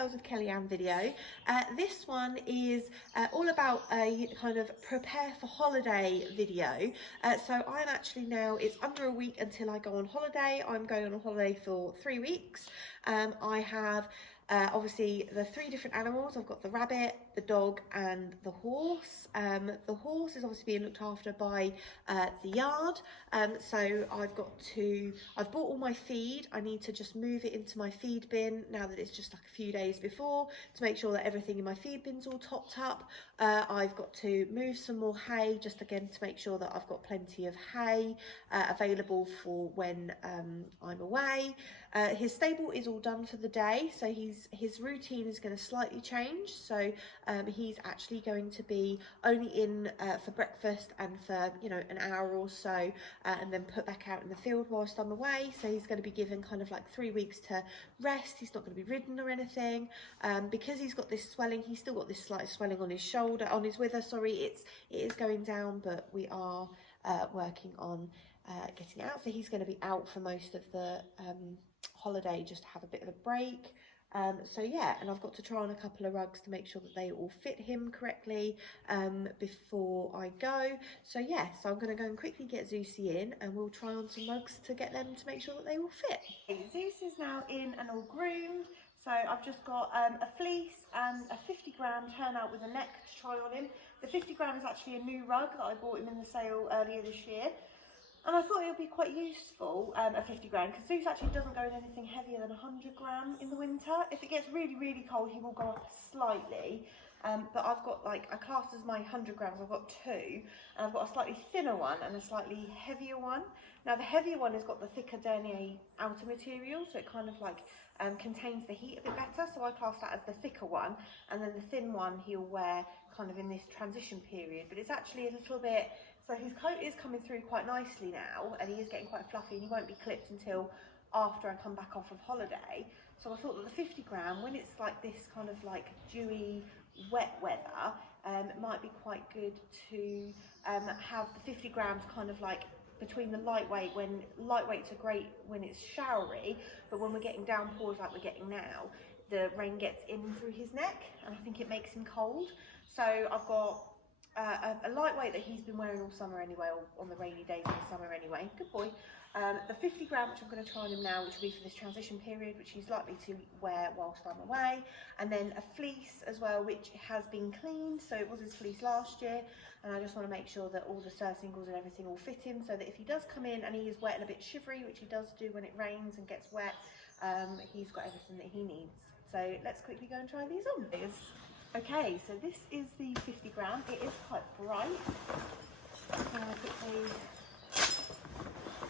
Girls with Kellyanne video. This one is all about a kind of prepare for holiday video. So I'm actually now, it's under a week until I go on holiday. I'm going on a holiday for 3 weeks. I have obviously the 3 different animals. I've got the rabbit, the dog and the horse. The horse is obviously being looked after by the yard. So I've bought all my feed. I need to just move it into my feed bin now that it's just like a few days before, to make sure that everything in my feed bin's all topped up. I've got to move some more hay, just again to make sure that I've got plenty of hay available for when I'm away. His stable is all done for the day, so his routine is going to slightly change. So he's actually going to be only in for breakfast and for, you know, an hour or so, and then put back out in the field whilst I'm away. So he's going to be given kind of like 3 weeks to rest. He's not going to be ridden or anything, because he's got this swelling. He's still got this slight swelling on his shoulder, on his wither. Sorry, it is going down, but we are working on getting it out. So he's going to be out for most of the holiday, just to have a bit of a break. So yeah, and I've got to try on a couple of rugs to make sure that they all fit him correctly before I go. So yeah, so I'm going to go and quickly get Zucci in, and we'll try on some rugs to get them to make sure that they all fit. Zeus is now in and all groomed. So I've just got a fleece and a 50-gram turnout with a neck to try on him. The 50-gram is actually a new rug that I bought him in the sale earlier this year. And I thought it would be quite useful, a 50-gram, because Zeus actually doesn't go in anything heavier than 100-gram in the winter. If it gets really, really cold, he will go up slightly. But I've got, like, I class as my 100 grams, I've got 2. And I've got a slightly thinner one and a slightly heavier one. Now, the heavier one has got the thicker denier outer material, so it kind of, like, contains the heat a bit better. So I class that as the thicker one. And then the thin one he'll wear kind of in this transition period. But it's actually a little bit... So his coat is coming through quite nicely now, and he is getting quite fluffy, and he won't be clipped until after I come back off of holiday. So I thought that the 50-gram, when it's like this kind of like dewy, wet weather, it might be quite good to have the 50 grams kind of like between the lightweight, when lightweights are great when it's showery, but when we're getting downpours like we're getting now, the rain gets in through his neck, and I think it makes him cold. So I've got a lightweight that he's been wearing all summer anyway, or on the rainy days in the summer anyway. Good boy. The 50-gram, which I'm going to try on him now, which will be for this transition period, which he's likely to wear whilst I'm away. And then a fleece as well, which has been cleaned. So it was his fleece last year, and I just want to make sure that all the surcingles and everything all fit him, so that if he does come in and he is wet and a bit shivery, which he does do when it rains and gets wet, he's got everything that he needs. So let's quickly go and try these on. Okay, so this is the 50-gram. It is quite bright. I'm going to quickly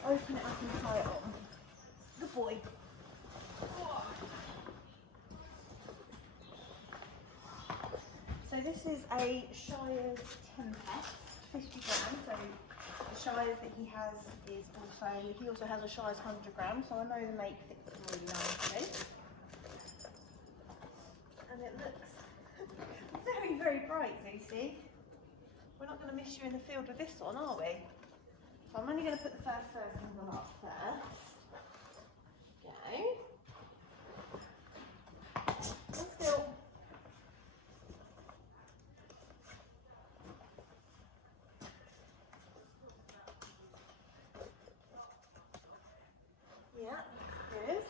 open it up and try it on. Good boy. So this is a Shire's Tempest, 50 grams. So the Shire's that he has is also, he also has a Shire's 100 grams. So I know the make fits really nicely. And it looks very, very bright, Zucci. We're not going to miss you in the field with this one, are we? So I'm only going to put the first one up first. Okay. And still. Yeah, that's good.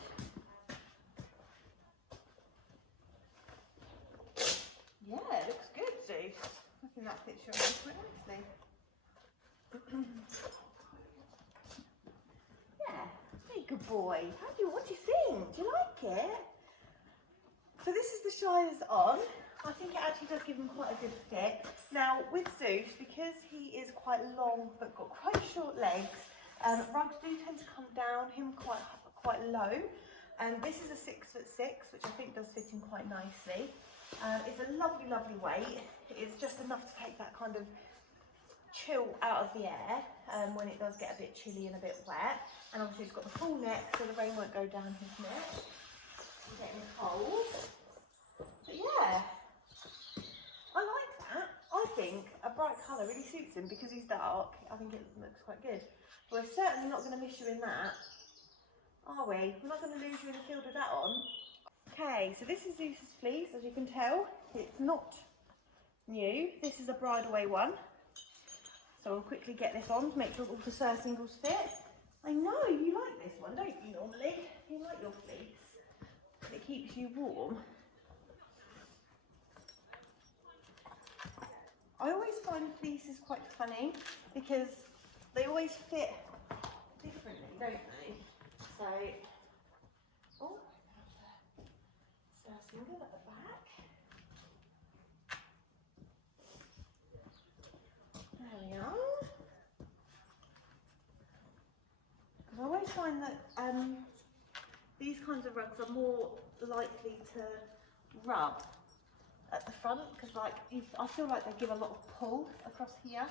Yeah, it looks good, Zeus. I think that fits your eyes quite nicely. Yeah, very good boy. What do you think? Do you like it? So this is the Shire's on. I think it actually does give him quite a good fit. Now with Zeus, because he is quite long but got quite short legs, rugs do tend to come down him quite low. And this is a 6'6", which I think does fit him quite nicely. It's a lovely, lovely weight. It's just enough to take that kind of chill out of the air when it does get a bit chilly and a bit wet. And obviously it's got the full neck, so the rain won't go down his neck and get him cold. But yeah, I like that. I think a bright colour really suits him because he's dark. I think it looks quite good. But we're certainly not going to miss you in that, are we? We're not going to lose you in the field with that on. Okay, so this is Zeus's fleece, as you can tell. It's not new. This is a bridal-way one. So I'll quickly get this on to make sure all the singles fit. I know you like this one, don't you normally? You like your fleece. It keeps you warm. I always find fleeces quite funny because they always fit differently, don't they? So, oh, single at the back. There we are. Because I always find that these kinds of rugs are more likely to rub at the front, because like I feel like they give a lot of pull across here,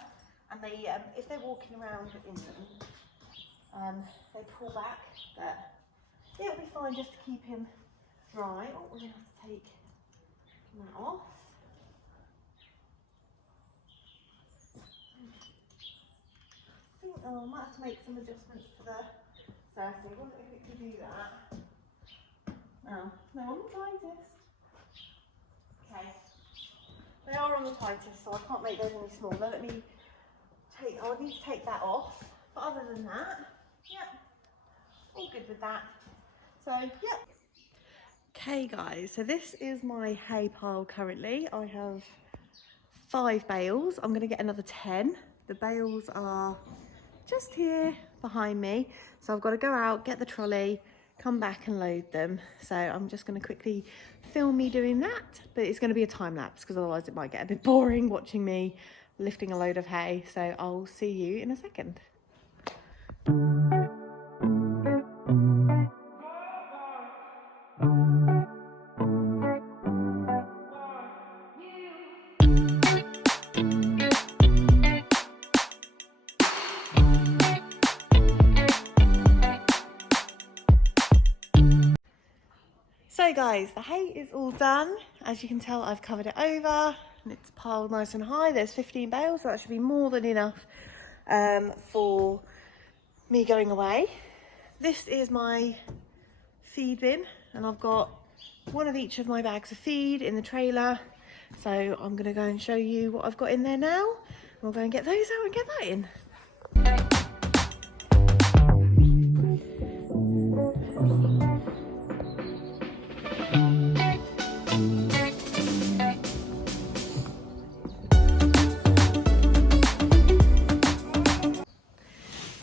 and they if they're walking around in them, they pull back. But it'll be fine just to keep him dry. Oh, we're gonna have to take that off. I think I might have to make some adjustments to the surfing. I wonder if it can do that. Oh, no, on the tightest. Okay. They are on the tightest, so I can't make those any smaller. Let me take, I'll need to take that off. But other than that, yeah, all good with that. So, yeah. Okay guys, so this is my hay pile currently. I have 5 bales. I'm going to get another 10. The bales are just here behind me. So I've got to go out, get the trolley, come back and load them. So I'm just going to quickly film me doing that, but it's going to be a time lapse because otherwise it might get a bit boring watching me lifting a load of hay. So I'll see you in a second. So guys, the hay is all done. As you can tell, I've covered it over and it's piled nice and high. There's 15 bales, so that should be more than enough for me going away. This is my feed bin, and I've got one of each of my bags of feed in the trailer. So I'm gonna go and show you what I've got in there now. We'll go and get those out and get that in.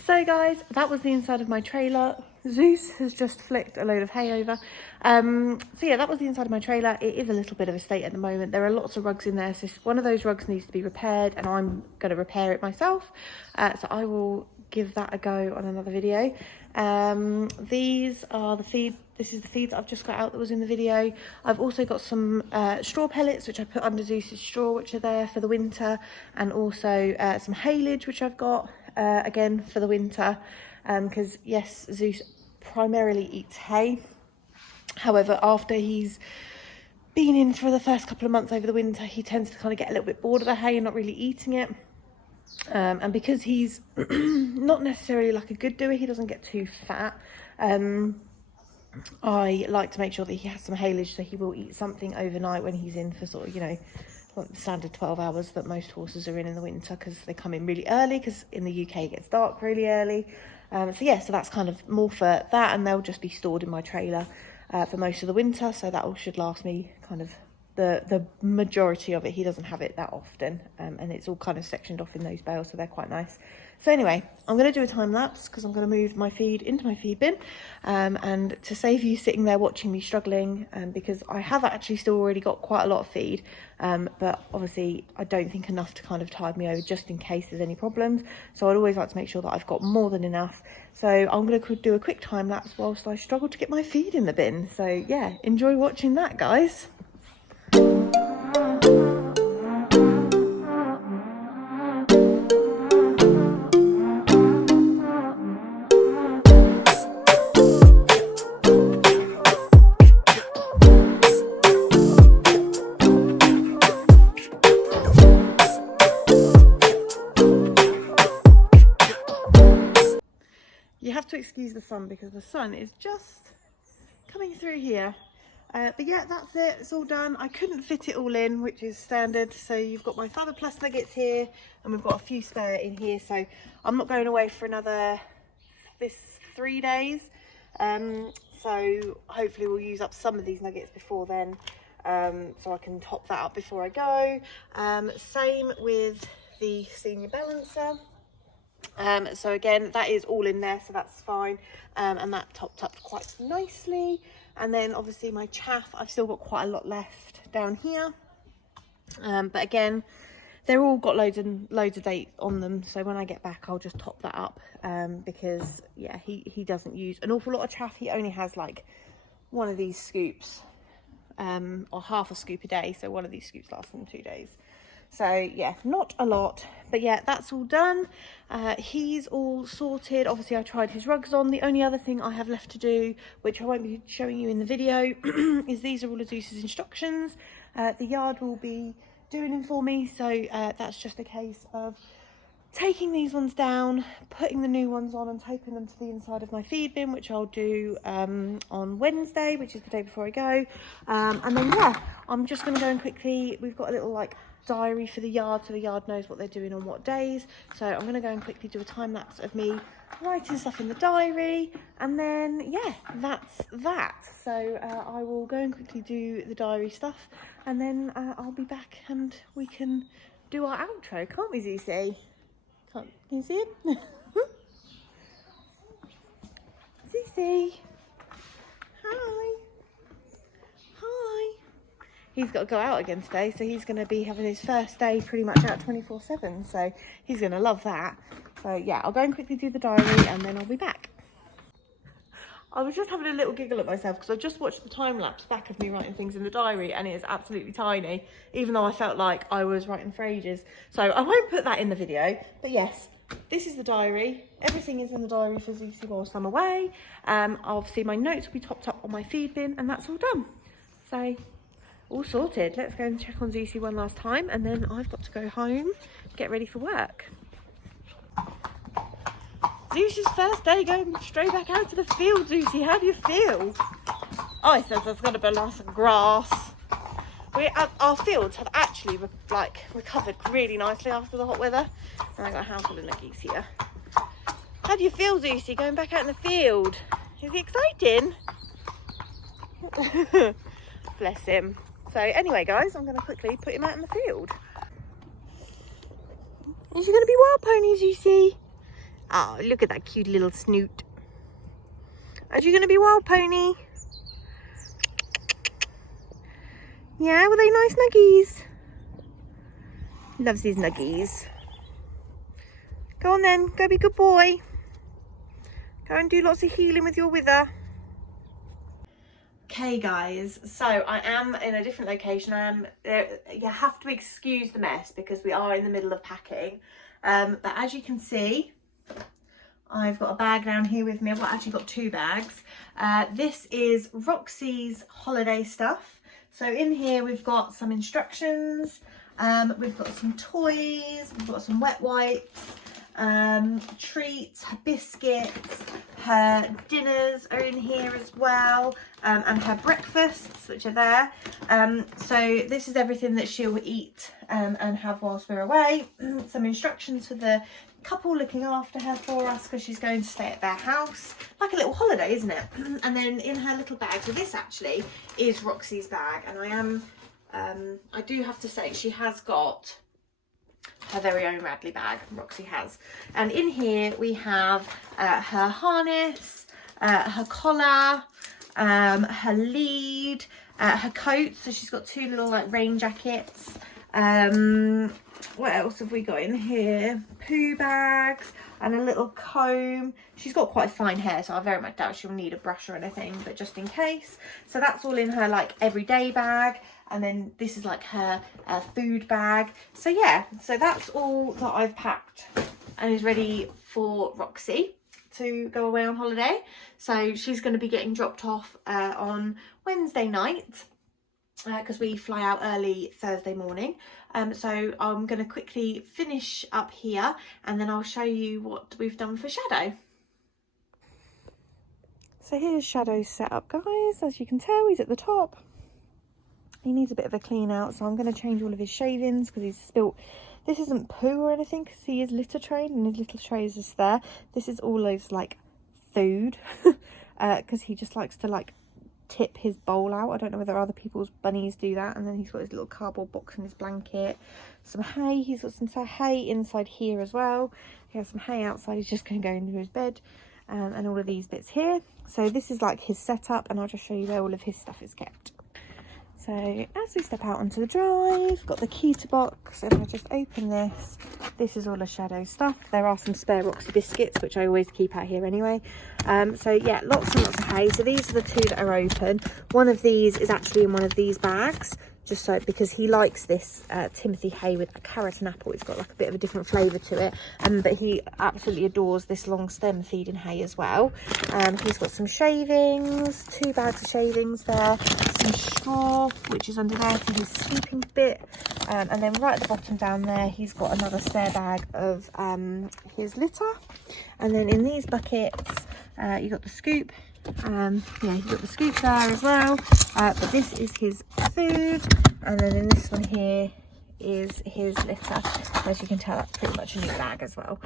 So guys, that was the inside of my trailer. Zeus has just flicked a load of hay over. So yeah, that was the inside of my trailer. It is a little bit of a state at the moment. There are lots of rugs in there. So one of those rugs needs to be repaired and I'm going to repair it myself. So I will give that a go on another video. These are the feed. This is the feed that I've just got out that was in the video. I've also got some straw pellets, which I put under Zeus's straw, which are there for the winter. And also some haylage, which I've got again for the winter. Because yes, Zeus primarily eats hay. However, after he's been in for the first couple of months over the winter, he tends to kind of get a little bit bored of the hay and not really eating it. And because he's not necessarily like a good doer, he doesn't get too fat. I like to make sure that he has some haylage, so he will eat something overnight when he's in for sort of, you know, like the standard 12 hours that most horses are in the winter, because they come in really early, because in the UK it gets dark really early. So yeah, so that's kind of more for that, and they'll just be stored in my trailer for most of the winter, so that all should last me kind of the majority of it. He doesn't have it that often, and it's all kind of sectioned off in those bales, so they're quite nice. So anyway, I'm going to do a time lapse because I'm going to move my feed into my feed bin, and to save you sitting there watching me struggling, because I have actually still already got quite a lot of feed, but obviously I don't think enough to kind of tide me over just in case there's any problems. So I'd always like to make sure that I've got more than enough. So I'm going to do a quick time lapse whilst I struggle to get my feed in the bin. So yeah, enjoy watching that, guys. You have to excuse the sun because the sun is just coming through here. But yeah, that's it, it's all done. I couldn't fit it all in, which is standard. So you've got my Father Plus nuggets here, and we've got a few spare in here. So I'm not going away for another 3 days. So hopefully we'll use up some of these nuggets before then, so I can top that up before I go. Same with the senior balancer. So again, that is all in there, so that's fine, and that topped up quite nicely. And then obviously my chaff, I've still got quite a lot left down here, but again, they're all got loads of date on them, so when I get back I'll just top that up, because yeah, he doesn't use an awful lot of chaff. He only has like one of these scoops, or half a scoop a day, so one of these scoops lasts him 2 days. So yeah, not a lot, but yeah, that's all done. He's all sorted. Obviously I tried his rugs on. The only other thing I have left to do, which I won't be showing you in the video, is these are all of Zeus's instructions. The yard will be doing them for me, so that's just a case of taking these ones down, putting the new ones on and taping them to the inside of my feed bin, which I'll do on Wednesday, which is the day before I go. And then yeah, I'm just going to go and quickly, we've got a little like diary for the yard, so the yard knows what they're doing on what days. So I'm going to go and quickly do a time lapse of me writing stuff in the diary, and then yeah, that's that. So I will go and quickly do the diary stuff, and then I'll be back and we can do our outro, can't we, Zucci? Can you see him? Zucci, hi. Hi. He's got to go out again today, so he's going to be having his first day pretty much out 24/7, so he's going to love that. So yeah, I'll go and quickly do the diary and then I'll be back. I was just having a little giggle at myself because I just watched the time lapse back of me writing things in the diary, and it is absolutely tiny, even though I felt like I was writing for ages. So I won't put that in the video, but yes, this is the diary. Everything is in the diary for Zucci whilst I'm away. Obviously my notes will be topped up on my feed bin, and that's all done. So all sorted. Let's go and check on Zucci one last time, and then I've got to go home, get ready for work. Zucci's first day going straight back out to the field. Zucci, how do you feel? Oh, he says there's going to be lots of grass. Our fields have actually recovered really nicely after the hot weather. And I've got a handful of nuggies here. How do you feel, Zucci, going back out in the field? Is it exciting? Bless him. So anyway, guys, I'm going to quickly put him out in the field. Is he going to be wild pony, Zucci? Oh, look at that cute little snoot. Are you going to be wild pony? Yeah, were they nice nuggies? Loves his nuggies. Go on then, go be good boy. Go and do lots of healing with your wither. Okay guys, so I am in a different location. You have to excuse the mess because we are in the middle of packing. But as you can see, I've got a bag down here with me. I've actually got 2 bags. This is Roxy's holiday stuff. So in here we've got some instructions, we've got some toys, we've got some wet wipes, treats, her biscuits, her dinners are in here as well, and her breakfasts, which are there. So this is everything that she'll eat and have whilst we're away. Some instructions for the couple looking after her for us because she's going to stay at their house, like a little holiday, isn't it? And then in her little bag, so this actually is Roxy's bag, and I do have to say she has got her very own Radley bag. Roxy has, and in here we have her harness, her collar, her lead, her coat. So she's got 2 little like rain jackets. What else have we got in here? Poo bags and a little comb. She's got quite fine hair, so I very much doubt she'll need a brush or anything, but just in case. So that's all in her like everyday bag. And then this is like her food bag. So yeah, so that's all that I've packed and is ready for Roxy to go away on holiday. So she's going to be getting dropped off on Wednesday night, because we fly out early Thursday morning. So I'm going to quickly finish up here and then I'll show you what we've done for Shadow. So here's Shadow's setup, guys. As you can tell, he's at the top. He needs a bit of a clean out, so I'm going to change all of his shavings because he's spilt. This isn't poo or anything because he is litter trained and his little tray is just there. This is all those like food because he just likes to like tip his bowl out. I don't know whether other people's bunnies do that. And then he's got his little cardboard box and his blanket, some hay. He's got some hay inside here as well. He has some hay outside. He's just going to go into his bed, and all of these bits here. So this is like his setup, and I'll just show you where all of his stuff is kept. So as we step out onto the drive, got the key to box, and I just open this. This is all of Shadow's stuff. There are some spare Roxy biscuits, which I always keep out here anyway. So yeah, lots and lots of hay. So these are the two that are open. One of these is actually in one of these bags, just so because he likes this Timothy hay with a carrot and apple. It's got like a bit of a different flavour to it, but he absolutely adores this long stem feeding hay as well. He's got some shavings, 2 bags of shavings there, some straw which is under there for his sleeping bit, and then right at the bottom down there he's got another spare bag of his litter. And then in these buckets you got the scoop. Yeah, you've got the scoop there as well, but this is his food, and then in this one here is his litter. As you can tell, that's pretty much a new bag as well.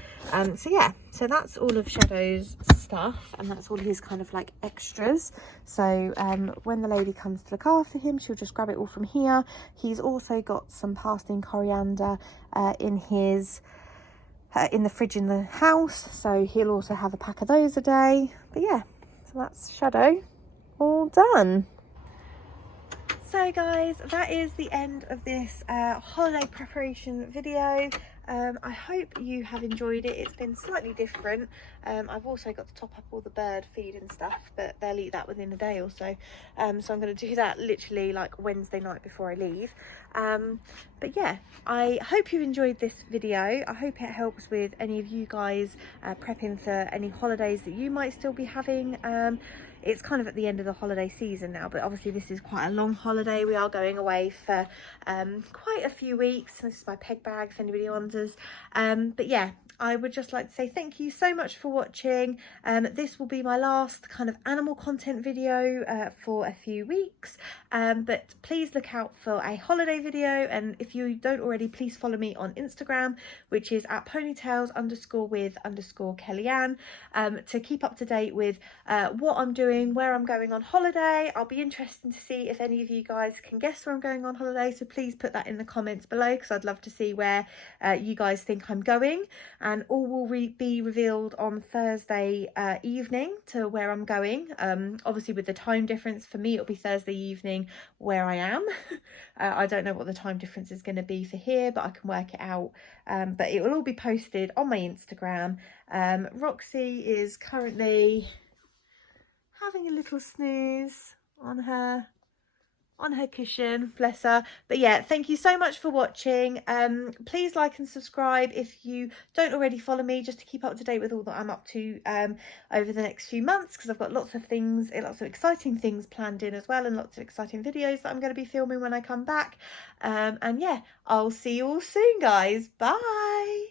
So yeah, so that's all of Shadow's stuff, and that's all his kind of like extras. So when the lady comes to look after him, she'll just grab it all from here. He's also got some parsnip coriander in his in the fridge in the house, so he'll also have a pack of those a day. But yeah, so that's Shadow all done. So guys, that is the end of this holiday preparation video. I hope you have enjoyed it. It's been slightly different. I've also got to top up all the bird feed and stuff, but they'll eat that within a day or so. So I'm going to do that literally like Wednesday night before I leave. But yeah, I hope you've enjoyed this video. I hope it helps with any of you guys prepping for any holidays that you might still be having. It's kind of at the end of the holiday season now, but obviously this is quite a long holiday. We are going away for quite a few weeks. This is my peg bag if anybody wonders. But yeah, I would just like to say thank you so much for watching. This will be my last kind of animal content video for a few weeks, but please look out for a holiday video, and if you don't already, please follow me on Instagram, which is at ponytails_with_Kellyanne, to keep up to date with what I'm doing, where I'm going on holiday. I'll be interested to see if any of you guys can guess where I'm going on holiday, so please put that in the comments below, because I'd love to see where you guys think I'm going. And all will be revealed on Thursday evening to where I'm going. Obviously with the time difference, for me it'll be Thursday evening where I am. I don't know what the time difference is going to be for here, but I can work it out. But it will all be posted on my Instagram. Roxy is currently having a little snooze on her cushion, bless her. But yeah, thank you so much for watching. Please like and subscribe if you don't already follow me, just to keep up to date with all that I'm up to over the next few months, because I've got lots of exciting things planned in as well, and lots of exciting videos that I'm going to be filming when I come back. And yeah, I'll see you all soon, guys. Bye.